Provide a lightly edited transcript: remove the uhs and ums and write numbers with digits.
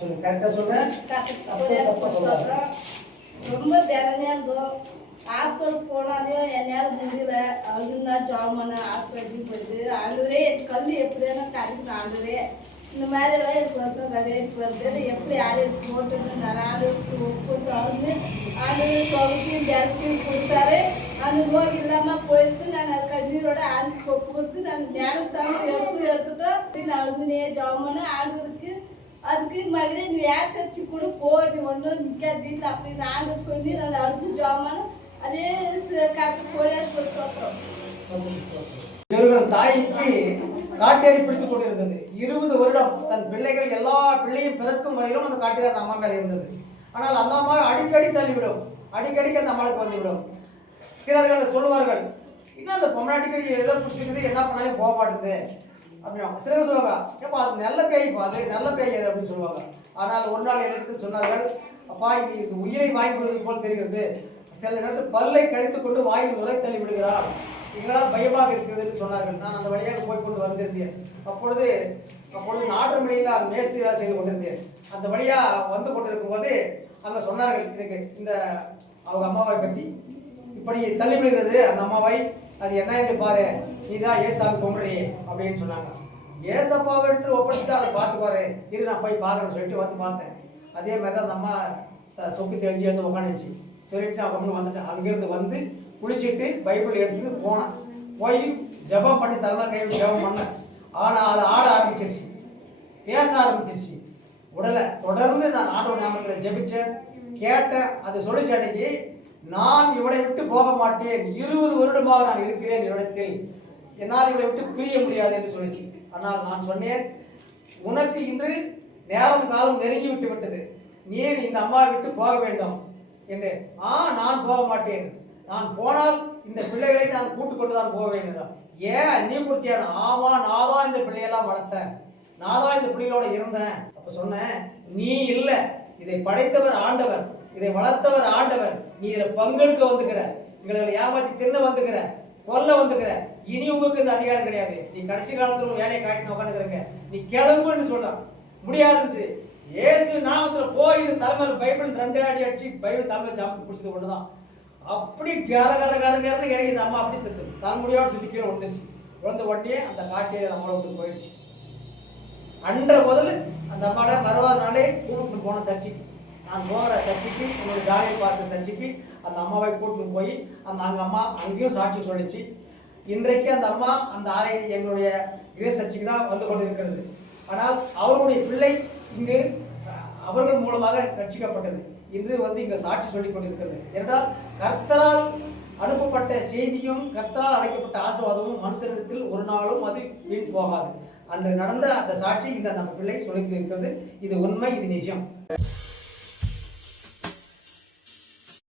சொல்லு கரெக்டா சொல்லு. ரொம்ப வேதனையா இருந்தோம். ஹாஸ்பிட்டல் போனாலையும் என்னால் முடியல. அவளுக்கு ஜாப் பண்ண ஹாஸ்பிட்டலுக்கு போயிட்டு ஆண்டவரே என் கல் எப்படியான கரெக்ட் ஆண்டவரே இந்த மாதிரிலாம் எனக்கு வருஷம் கல்யாணத்துக்கு வருது எப்படி ஆளுக்கு போட்டு நான் ஆளுக்கு ஒப்புட்டு அவரு ஆண்டவர் சொலத்தையும் ஜலத்தையும் கொடுத்தாரு. அந்த நோய் இல்லாமல் போயிடுச்சு. நான் கண்ணீரோட ஆளுக்கு ஒப்பு கொடுத்து நான் ஞானஸ்தானம் எடுத்துட்டோம். நான் வந்து ஜாப் பண்ண ஆண்டவருக்கு அதுக்கு மகிழ நீ ஆக்செப்ட் கூட போட்டு ஒன்றும் நிற்காது வீட்டில் அப்படி நாங்கள் சொல்லி நான் அடுத்து ஜாமான அதே கரெக்ட் போலியா சொல்றோம். இவர்கள் தாய்க்கு காட்டேறி பிடித்துக் கொண்டிருந்தது. 20 வருடம் தன் பிள்ளைகள் எல்லா பிள்ளையும் பிறக்கும் வரையிலும் அந்த காட்டேரி அந்த அம்மா மேலே இருந்தது. ஆனால் அந்த அம்மா அடிக்கடி தள்ளிவிடும், அடிக்கடிக்கு அந்த அம்மாவுக்கு வந்துவிடும். சிலர்கள் சொல்லுவார்கள், இன்னும் அந்த பொம்னாட்டிக்கு எதோ பிடிச்சிருக்குது, என்ன பண்ணாலும் போக மாட்டேங்குது அப்படின்னா. சில பேர் சொல்லுவாங்க, ஏப்பா அது நல்ல பேய்ப்பா, அது நல்ல பேய் அது அப்படின்னு சொல்லுவாங்க. ஆனால் ஒரு நாள் என்னிடத்தில் சொன்னார்கள், அப்பா இது உயிரை வாங்கி கொடுத்தது போல் தெரிகிறது, சில நேரத்தில் பல்லை கடித்துக் கொண்டு வாயில் உரை தள்ளி விடுகிறார், இதெல்லாம் பயமாக இருக்கிறதுன்னு சொன்னார்கள். நான் அந்த வழியாக போய் கொண்டு வந்திருந்தேன். அப்பொழுது நாட்டுமலையில் அந்த மேஸ்திரியாக செய்து கொண்டிருந்தேன். அந்த வழியாக வந்து கொண்டிருக்கும் போது அங்கே சொன்னார்கள், எனக்கு இந்த அவங்க அம்மாவை பற்றி இப்படி தள்ளிவிடுகிறது அந்த அம்மாவை, அது என்ன என்று பாரு, நீ தான் ஏசாமி கும்பிடுறீ அப்படின்னு சொன்னாங்க. ஏசப்பாவை எடுத்து ஒப்படைச்சிட்டு அதை பார்த்துப்பாரு, இரு நான் போய் பார்க்குறேன்னு சொல்லிட்டு வந்து பார்த்தேன். அதே மாதிரி தான் அந்த அம்மா சொப்பி தெளிஞ்சு வந்து உட்காந்துச்சு. சொல்லிட்டு நான் கம்மி வந்துட்டேன். அங்கேருந்து வந்து குளிச்சுட்டு பைபிள் எடுத்துட்டு போனேன். போய் ஜபம் பண்ணி தலைமை கையில் ஜபம் பண்ணேன். ஆனால் அது ஆட ஆரம்பிச்சிருச்சு, பேச ஆரம்பிச்சிருச்சு. உடலை தொடர்ந்து நான் ஆண்டவர் நாமத்தில் ஜெபிச்சேன், கேட்டேன். அது சொல்லிச்சு, அன்னைக்கு நான் இவளை விட்டு போக மாட்டேன், 20 வருடமாக நான் இருக்கிறேன் இவ்விடத்தில், என்னால் இவளை விட்டு பிரிய முடியாது என்று சொல்லிச்சு. ஆனால் நான் சொன்னேன், உனக்கு இன்று நேரம் காலம் நெருங்கி விட்டு விட்டது, நீர் இந்த அம்மாவை விட்டு போக வேண்டும் என்று. நான் போக மாட்டேன், நான் போனால் இந்த பிள்ளைகளை நான் கூட்டு கொண்டு தான் போக வேண்டும். ஏன் நீ கொடுத்தியான? ஆமா, நான் தான் இந்த பிள்ளையெல்லாம் வளர்த்தேன், நான் தான் இந்த பிள்ளைகளோட இருந்தேன். அப்ப சொன்னேன், நீ இல்லை, இதை படைத்தவர் ஆண்டவர், இதை வளர்த்தவர் ஆண்டவர், நீ இதில் பங்கெடுக்க வந்துக்கிற, எங்களை ஏமாற்றி தின்ன வந்துக்கிற, கொல்ல வந்துக்கிற, இனி உங்களுக்கு இந்த அதிகாரம் கிடையாது, நீ கடைசி காலத்துல வேலையை காட்டின உட்காந்துக்கிறங்க, நீ கிளம்புன்னு சொல்றான். முடியாதுன்னு ஏசு நாமத்தில் போய் தலைமையில் பைபிள் 2 அடி அடிச்சு பைபிள் தலைமையில் சாப்பிட்டு பிடிச்சது கொண்டு தான் அப்படி கரன்னு இறங்கி இந்த அம்மா அப்படி திட்டு தலைமுடியோடு சுற்றி கீழே விழுந்துருச்சு. விழுந்த உடனே அந்த காட்டியே அந்த அம்மாவை விட்டு போயிடுச்சு. அன்ற முதல்ல அந்த அம்மாவை மறுவாத நாளே கூப்பிட்டு போன சர்ச்சைக்கு, நான் போகிற சர்ச்சைக்கு, என்னோட ஜாலியை பார்த்த சர்ச்சைக்கு அந்த அம்மாவை கூட்டிட்டு போய் அந்த அம்மா அங்கேயும் சாட்சி சொல்லிச்சு. இன்றைக்கு அந்த அம்மா அந்த ஆலய எங்களுடைய கிரேஸ் சர்ச்சைக்கு தான் வந்து கொண்டு இருக்கிறது. ஆனால் அவர்களுடைய பிள்ளை இங்கு அவர்கள் மூலமாக ரட்சிக்கப்பட்டது. இன்று வந்து இங்கு சாட்சி சொல்லிக் கொண்டிருக்கிறது. என்றால் கர்த்தரால் அனுப்பப்பட்ட செய்தியும் கர்த்தரால் அழைக்கப்பட்ட ஆசீர்வாதமும் மனுஷனிடத்தில் ஒரு நாளும் அது வீண் போகாது. அன்று நடந்த அந்த சாட்சி இந்த நம்ம பிள்ளை சொல்லி இருக்கிறது. இது உண்மை, இது நிஜம்.